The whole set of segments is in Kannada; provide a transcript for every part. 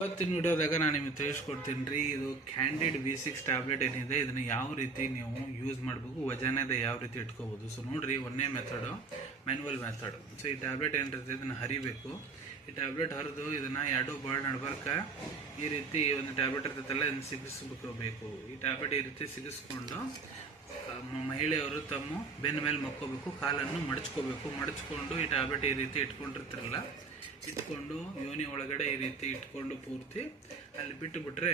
ಇವತ್ತಿನ ವಿಡಿಯೋದಾಗ ನಾನು ನಿಮಗೆ ತಿಳಿಸ್ಕೊಡ್ತೀನಿ ರೀ. ಇದು ಕ್ಯಾಂಡಿಡ್ V6 ಟ್ಯಾಬ್ಲೆಟ್ ಏನಿದೆ ಇದನ್ನು ಯಾವ ರೀತಿ ನೀವು ಯೂಸ್ ಮಾಡಬೇಕು, ವಜನದ ಯಾವ ರೀತಿ ಇಟ್ಕೋಬೋದು. ಸೊ ನೋಡ್ರಿ, ಒಂದೇ ಮೆಥಡು ಮ್ಯಾನ್ಯುವಲ್ ಮೆಥಡ್. ಸೊ ಈ ಟ್ಯಾಬ್ಲೆಟ್ ಏನಿರುತ್ತೆ ಇದನ್ನು ಹರಿಬೇಕು. ಈ ಟ್ಯಾಬ್ಲೆಟ್ ಹರಿದು ಇದನ್ನು ಎರಡೂ ಬರ್ಡ್ ನಡ್ಬರ್ಕ ಈ ರೀತಿ ಒಂದು ಟ್ಯಾಬ್ಲೆಟ್ ಇರ್ತೈತಲ್ಲ ಇದನ್ನು ಸಿಗಿಸ್ಬೇಕು. ಈ ಟ್ಯಾಬ್ಲೆಟ್ ಈ ರೀತಿ ಸಿಗಿಸ್ಕೊಂಡು ಮಹಿಳೆಯರು ತಮ್ಮ ಬೆನ್ನ ಮೇಲೆ ಮಕ್ಕೋಬೇಕು, ಕಾಲನ್ನು ಮಡಚ್ಕೊಂಡು ಈ ಟ್ಯಾಬ್ಲೆಟ್ ಈ ರೀತಿ ಇಟ್ಕೊಂಡಿರ್ತಾರಲ್ಲ, ಇಟ್ಕೊಂಡು ಯೋನಿ ಒಳಗಡೆ ಈ ರೀತಿ ಇಟ್ಕೊಂಡು ಪೂರ್ತಿ ಅಲ್ಲಿ ಬಿಟ್ಟುಬಿಟ್ರೆ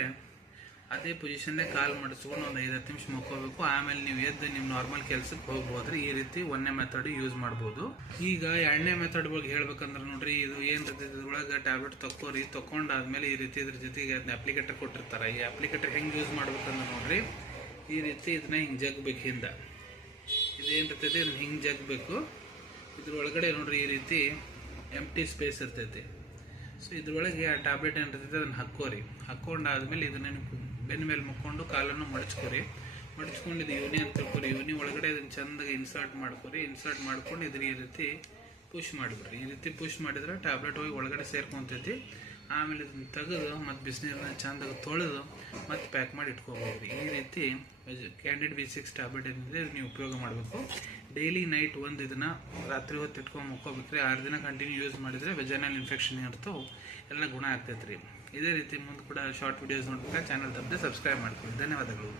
ಅದೇ ಪೊಸಿಷನ್ನೇ ಕಾಲು ಮಡಿಸ್ಕೊಂಡು ಒಂದು 5-10 ನಿಮಿಷ ಮಕ್ಕೋಬೇಕು. ಆಮೇಲೆ ನೀವು ಎದ್ದು ನಿಮ್ಮ ನಾರ್ಮಲ್ ಕೆಲಸಕ್ಕೆ ಹೋಗ್ಬೋದ್ರಿ. ಈ ರೀತಿ ಒಂದನೇ ಮೆಥಡ್ ಯೂಸ್ ಮಾಡ್ಬೋದು. ಈಗ ಎರಡನೇ ಮೆಥಡ್ ಬಗ್ಗೆ ಹೇಳ್ಬೇಕಂದ್ರೆ ನೋಡ್ರಿ, ಇದು ಏನು ಇದ್ರೊಳಗೆ ಟ್ಯಾಬ್ಲೆಟ್ ತಗೊಂಡಾದ್ಮೇಲೆ ಈ ರೀತಿ ಇದ್ರ ಜೊತೆಗೆ ಅದನ್ನ ಅಪ್ಲಿಕೇಟರ್ ಕೊಟ್ಟಿರ್ತಾರೆ. ಈ ಅಪ್ಲಿಕೇಟರ್ ಹೆಂಗೆ ಯೂಸ್ ಮಾಡ್ಬೇಕಂದ್ರೆ ನೋಡ್ರಿ, ಈ ರೀತಿ ಇದನ್ನ ಹಿಂಗೆ ಜಗ್ಬೇಕು. ಇದೇನಿರ್ತೈತಿ ಇದನ್ನ ಹಿಂಗೆ ಜಗ್ಬೇಕು. ಇದ್ರೊಳಗಡೆ ನೋಡ್ರಿ ಈ ರೀತಿ ಎಂಟಿ ಸ್ಪೇಸ್ ಇರ್ತೈತಿ. ಸೊ ಇದ್ರೊಳಗೆ ಆ ಟ್ಯಾಬ್ಲೆಟ್ ಏನಿರ್ತೈತಿ ಅದನ್ನು ಹಾಕ್ಕೊಂಡಾದ್ಮೇಲೆ ಇದನ್ನ ಬೆನ್ನ ಮೇಲೆ ಮುಕ್ಕೊಂಡು ಕಾಲನ್ನು ಮಡಚ್ಕೊಂಡು ಇದು ಯೋನಿ ಅಂತ ತಿಳ್ಕೊರಿ. ಯೋನಿ ಒಳಗಡೆ ಇದನ್ನು ಚೆಂದಾಗಿ ಇನ್ಸರ್ಟ್ ಮಾಡ್ಕೊಂಡು ಇದ್ರ ಈ ರೀತಿ ಪುಷ್ ಮಾಡಿಬಿಡ್ರಿ. ಈ ರೀತಿ ಪುಷ್ ಮಾಡಿದ್ರೆ ಟ್ಯಾಬ್ಲೆಟ್ ಹೋಗಿ ಒಳಗಡೆ ಸೇರ್ಕೊಂತೈತಿ. ಆಮೇಲೆ ಇದನ್ನು ತೆಗೆದು ಮತ್ತು ಬಿಸಿನೀರನ್ನ ಚೆಂದಾಗಿ ತೊಳೆದು ಮತ್ತು ಪ್ಯಾಕ್ ಮಾಡಿ ಇಟ್ಕೋಬೋದು. ಈ ರೀತಿ ಕ್ಯಾಂಡಿಡ್ V6 ಟ್ಯಾಬ್ಲೆಟ್ ಏನಿದೆ ನೀವು ಉಪಯೋಗ ಮಾಡಬೇಕು. ಡೈಲಿ ನೈಟ್ ಒಂದು ಇದನ್ನು ರಾತ್ರಿ ಹೊತ್ತು ಇಟ್ಕೊಂಡು ಮುಕ್ಕೋಬೇಕ್ರಿ. 6 ದಿನ ಕಂಟಿನ್ಯೂ ಯೂಸ್ ಮಾಡಿದರೆ ವೆಜನಲ್ ಇನ್ಫೆಕ್ಷನ್ ಇರ್ತವೆ ಎಲ್ಲ ಗುಣ ಆಗ್ತೈತೆ ರೀ. ಇದೇ ರೀತಿ ಮುಂದೆ ಕೂಡ ಶಾರ್ಟ್ ವಿಡಿಯೋಸ್ ನೋಡ್ಬೇಕಾದ್ರೆ ಚಾನಲ್ ತಪ್ಪದೆ ಸಬ್ಸ್ಕ್ರೈಬ್ ಮಾಡ್ಕೊಳ್ಳಿ. ಧನ್ಯವಾದಗಳು.